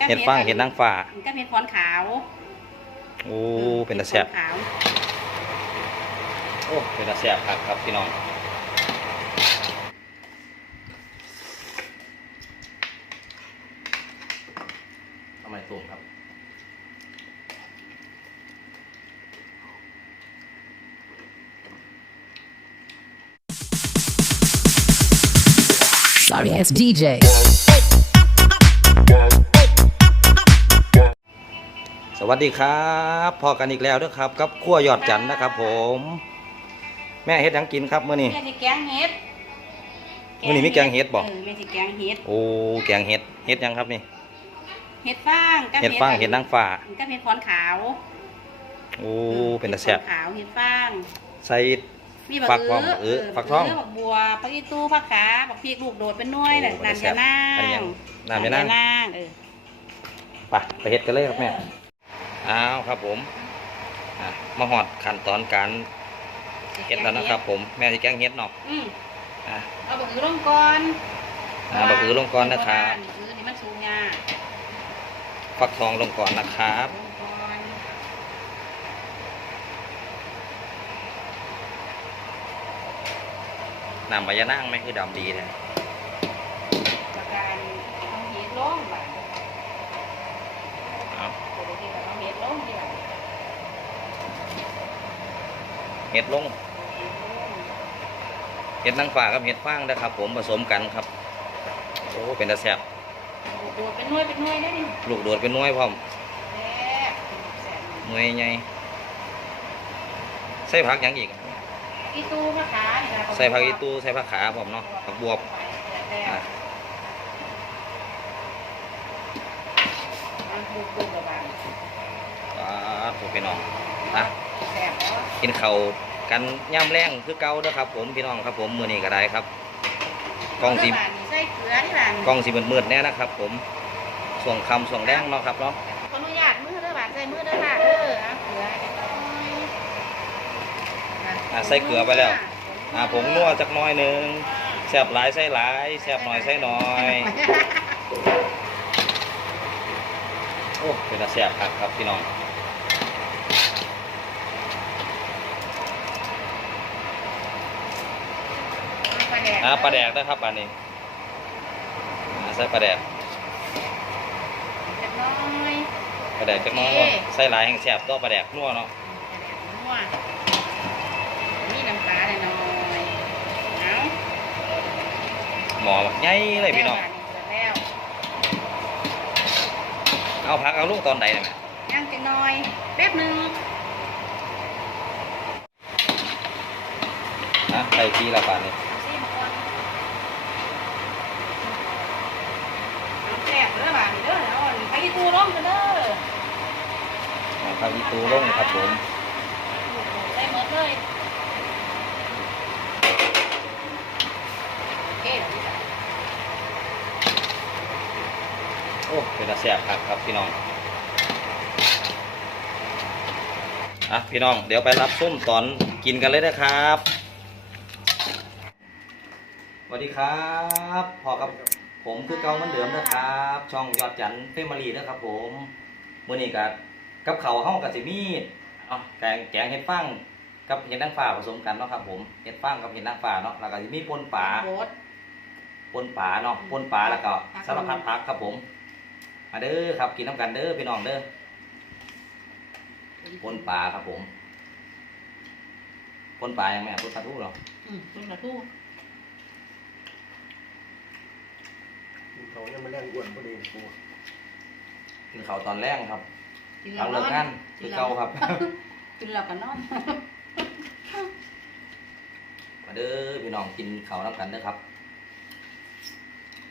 กับเห็ดฟางเห็ดนางฟ้ากับเห็ดฟอนขาวโอ้เป็นตาแซ่บห็ดฟอนขาวโอ้เป็นตาแซ่บครับครับพี่น้องทำไมตุ่มครับ Sorry ass DJ. วัสดีครับพอกันอีกแล้วเด้อครับกับขั้วยอดจันทร์นะครับ ผม แม่เฮ็ดหยังกินครับมื้อนี้แม่สิแกงเห็ดมื้อนี้มีแกงเห็ดบ่ออแม่สิแกงเห็ดโอ้แกงเห็ดเห็ดหยังครับนี่เห็ดฟางกับเห็ดฟางเห็ดนางฟ้ากับเห็ดฟอนขาวโอ้เป็นตาแซ่บห็ดฟอนขาวเห็ดฟางใส่มีบักฟักเอื้พร้อมเออฟักททอองงบักบัวผักอีตู้ผักขาบักพริกลูกโดดเป็นหน่วยน่ะโอ้น้ำยานางอันนี้ยังน้ำยานางงเออไปไปเฮ็ดกันเลยครับแม่ อ้าวครับผมอะมาหอดขั้นตอนการเฮ็ดแล้วนะครับ ผมแม่สิแกงเฮ็ดเนาะอืมอะเอาบักอือลงก่อนอ่าบักอือลงก่อนนะครับบักอือนี่มันสูงยากฟักทองลงก่อนนะครับลงก่อนน้ำใบยะนางไหมคือดำดีเลยประการเอาเห็ดลงบ่ะเอาปกติเราเอาเห็ดลงดีกว่าเฮ็ดลงเฮ็ดนางฟ้ากับเฮ็ดฟางนะครับผมผสมกันครับ โอ้เป็นตาแซ่บโดดเป็นหน่วยเป็นหน่วยได้ดิลูกโดดเป็นหน้อยพร้อมแซ่บแซ่บหน่วยใหญ่ใส่ผักหยังอีก อีตู้ผักขานี่นะใส่ผักอีตูใส่ผักขาพร้อมเนาะผักบวบ แซ่อะ มันบุกบุกระบาดอ่าถูกพี่น้องอะแซ่บแล้วกินข้าวกันย่ำแรงคือเก่าเด้อครับ ผมพี่น้องครับ ผมมื้อนี้ก็ได้ครับกล้องสิระบาดนี่ใส่เกลือนี่ล่ะกล้องสิมืดๆแน่นะครับ ผมส่วงคำส่วงแรงเนาะครับเนาะขออนุญาตมือเด้อบาดใส่มือเด้อค่ะเด้อเอาเกลือจักหน่อยอะใส่เกลือไปแล้วอ่าผงนัวจักหน้อยหนึงแซ่บหลายใส่หลายแซ่บหน่อยใส่หน่อย โอ้เป็นตาแซ่บครับครับพี่น้องปลาแดกอ่าปลาแดกนะครับอันนี้อ่าใส่ปลาแดกจักหน้อยปลาแดกจักหน้อยเนาะใส่หลายแห่งแซ่บตัวปลาแดกนัวเนาะนัวนี่น้ำปลาหน่อยเอาหมอบักใหญ่เลยพี่น้องแล้ว เอาพักเอาลูกตอนใดเนี่ยแม่ย่างจักหน่อยแป๊บหนึงฮะใส่ทีละปานนี้ซิมก่อนเอาแซ่บเด้อบาดนี้เด้อเอาอันไปที่ตู้ร่มกันเด้อเอาพักอีตูลงครับผมได้หมดเลยโอเค โอ้ เป็นตาแซ่บครับครับพี่น้องอะพี่น้องเดี๋ยวไปรับส้มตอนกินกันเลยนะครับสวัสดีครับพอกับผมคือเก่าเหมือนเดิมนะครับ ช่องยอดจันทร์เฟมิลี่นะครับ ผมมื้อนี้กับกับเขาวเฮากับสิมีเนาะแกงแกงเห็ดฟางกับเห็ดนางฟ้าผสมกันเนาะครับผมเห็ดฟางกับเห็ดนางฟ้าเนาะแล้วก็สิมีปนป่าโบดปนป่าเนาะปนป่าแล้วก็สารพัดผักครับผม มาเด้อครับกินน้ำกันเด้อพี่น้องเด้อปนป่าครับผมปนป่ายังไงปนปลาทูเหรออืมเป็นกระทู้เขายังไม่แรงอ้วนพอดีกูกินข้าวตอนแรกครับกินหลังเลิกงานคือเก่าครับกินแล้วก็นอนมาเด้อพี่น้องกินข้าวน้ำกันเด้อครับ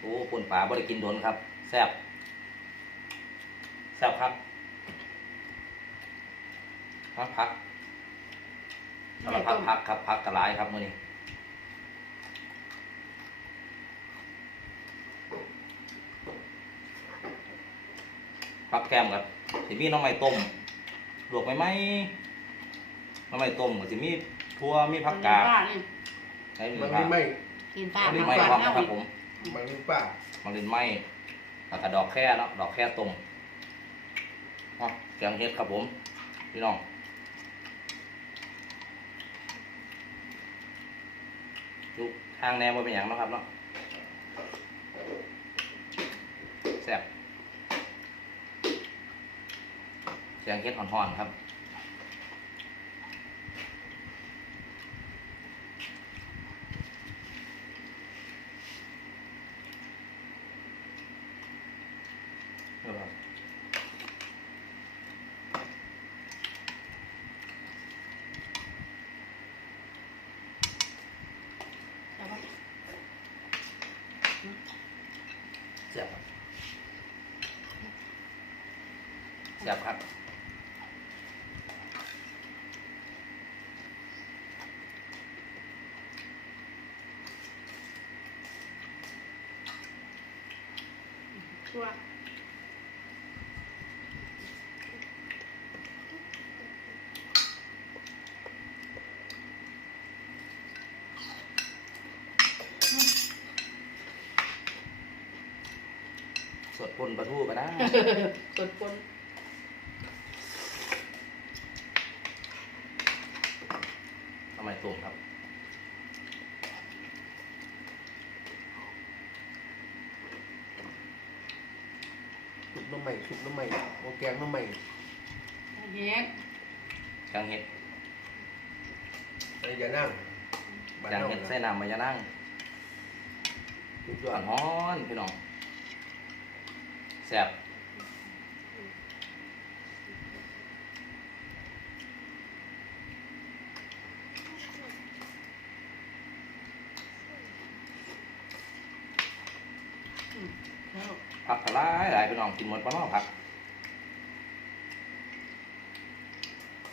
โอ้ปนป่าบ่ได้กินโดนครับ แซ่บ แซ่บครับพักพักสารพัดพักครับพักกระไรครับมื้อนี้ปักแก้มกับสิมีหน้องไม้ต้มลวกไหมไหมหน้องไม้ต้มกับสิมีทั่วมีผักกาดบ้นี่ใช้มีมันผัไม่กไหม่กินปลามันผัลิ้นกไหม้หวานพร้อมเน่านะครับผมมันไม่ป้ามันลิ้นไหม้แล้วก็ดอกแค่เนาะดอกแค่ต้ม เนาะแกงเห็ดครับผม พี่น้องดูทางแนวมันเป็นอย่างนะครับเนาะแซ่บแกงเห็ดห่อนๆครับ เออ แต่ว่า แซ่บครับ แซ่บครับชั่วสดปนปลาทูก็ได้กดปน ทำไมตุ่มครับ ซุป น้ำใหม่ซุปน้ำใหม่โอแกงน้ำใหม่เฮ็ดแกงเห็ดอะไรจะนั่งบ้านแกงนอกเห็ดใส่น้ำมายานั่งทุกอส่วย่านงฮ้อนพี่น้องแซ่บ แล้ว ผักหลายหลายพี่น้องกินหมดปะเนาะผัก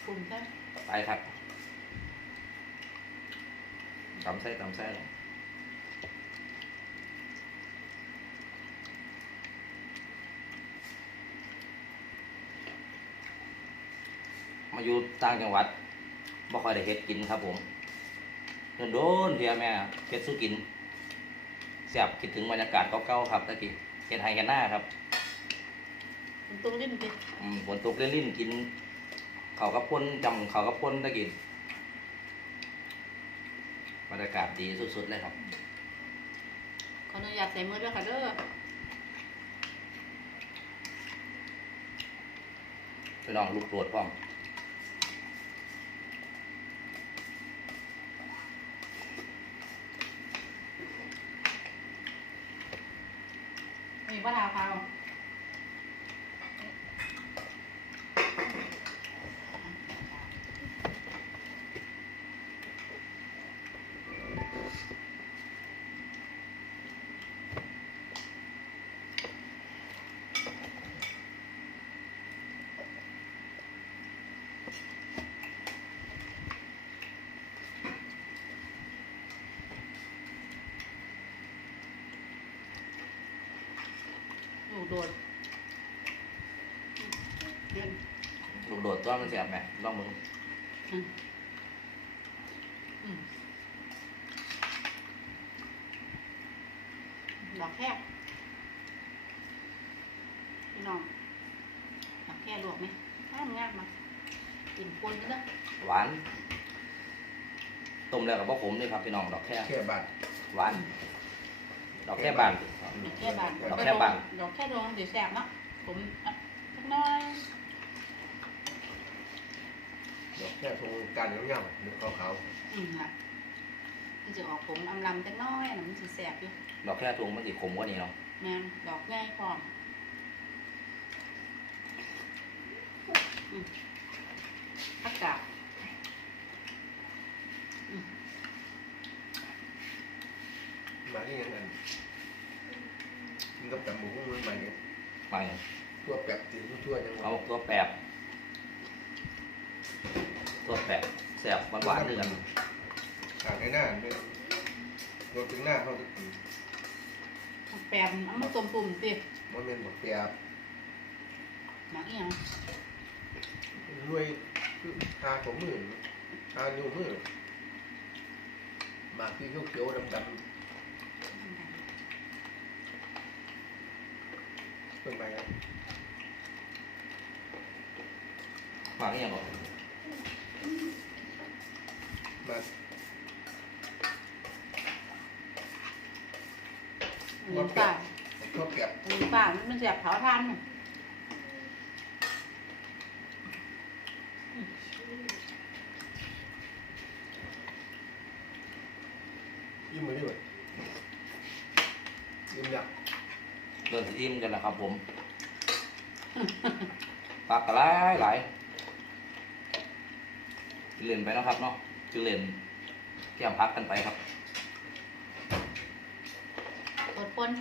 ปรุงซะไปครับตำไส้ตำไส้เลยมาอยู่ต่างจังหวัดบ่ค่อยได้เฮ็ดกินครับผมโดนๆเทียแม่เฮ็ดสู้กินแซ่บคิดถึงบรรยากาศเก่าๆครับตะกี้ เฮ็ดไห้กันหน้าครับมันตรงลิ้นติอืมฝนตกเล่นๆกินเขาวกับพ่นจำเขาวกับพ่นตะกินบรรยากาศดีสุดๆเลยครับขออนุญาตใส่มือด้วยค่ะเด้อพี่น้องลูกโดดพร้อม ป้าทาพาวอ โดดเดินลูกโดดตัวมันเสียบไหมลองมึงอืมอืมดอกแค่พี่น้องดอกแค่ลวกไหมงามงามมากินปนนะหวานต้มแล้วกับพ่อผมด้วยครับพี่น้องดอกแค่แค่บาทหวานด อกแค่บานดอกแค่บานดอกแค่บาน ดอกแค่ดวงเดี๋ยวแสบเนาะผมอะสักหน้อยเดี๋ยวแค่ทรงการเงี้ยวๆเนื้อขาวอืมค่ะมันจะออกผมอำลำจักหน้อยนะมันจะแสบอยู่ดอกแค่ทุงมันสิขมกว่านี้เนาะแม่นดอกง่ายพร้อมอืมผักกาดอืมๆมาที่ยังไงกิน กับตำหมูมันใหม่เนี่ยมาไงทั่วแปบตีนทั่วยังเอาตัวแปบตัวแปบแซ่บหวานๆด้วยกันขาดในหน้าเนี่ยโดนถึงหน้าเขาจะตีผักแปมเอามาต้มตุ่มสิมันเป็นหมดแปบหมักอีหยังรวยทาของมือทานิ้วมือมาที่เขียวๆดำๆ เป็นไปครับหมากนี่ยังบอกมาหมูป่าผมชอบแกะหมูป่ามันเสียบเผาทานน่ะยิ้มมือด้วยยิ้มอยาก เริ่มสิอิ่มกันแล้วครับผมปากกระไรหลายกินเล่นไปเนาะครับเนาะกินเล่นแก้มพักกันไปครับอดปน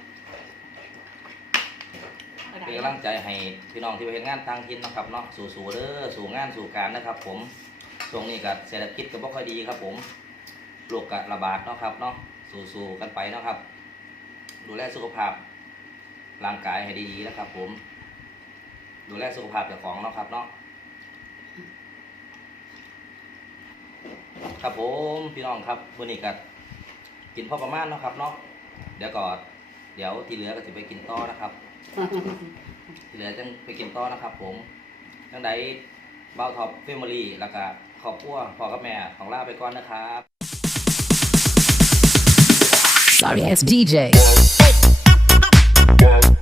เป็นกำลังใจให้พี่น้องที่ไปเห็นงานต่างถิ่นเนาะครับเนาะสู่ๆเด้อสู่งานสู่การนะครับ ผมช่วงนี้กับเศรษฐกิจก็บ่ค่อยดีครับ ผมโรคกระบาดเนาะครับเนาะสู่ๆกันไปเนาะครับ ดูแลสุขภาพ ร่างกายให้ดีๆนะครับ ผม ดูแลสุขภาพเจ้าของเนาะครับเนาะครับผมพี่น้องครับวันนี้ก็กินพอประมาณเนาะครับเนาะเดี๋ยวก่อนเดี๋ยวที่เหลือก็จะไปกินต่อนะครับที่เหลือจังไปกินต่อนะครับ ผมจังไดเบ้าท็อปเฟมิลี่แล้วก็ขอบพัวพ่อกับแม่ของลาไปก่อนนะครับ Sorry ass DJ. Yeah.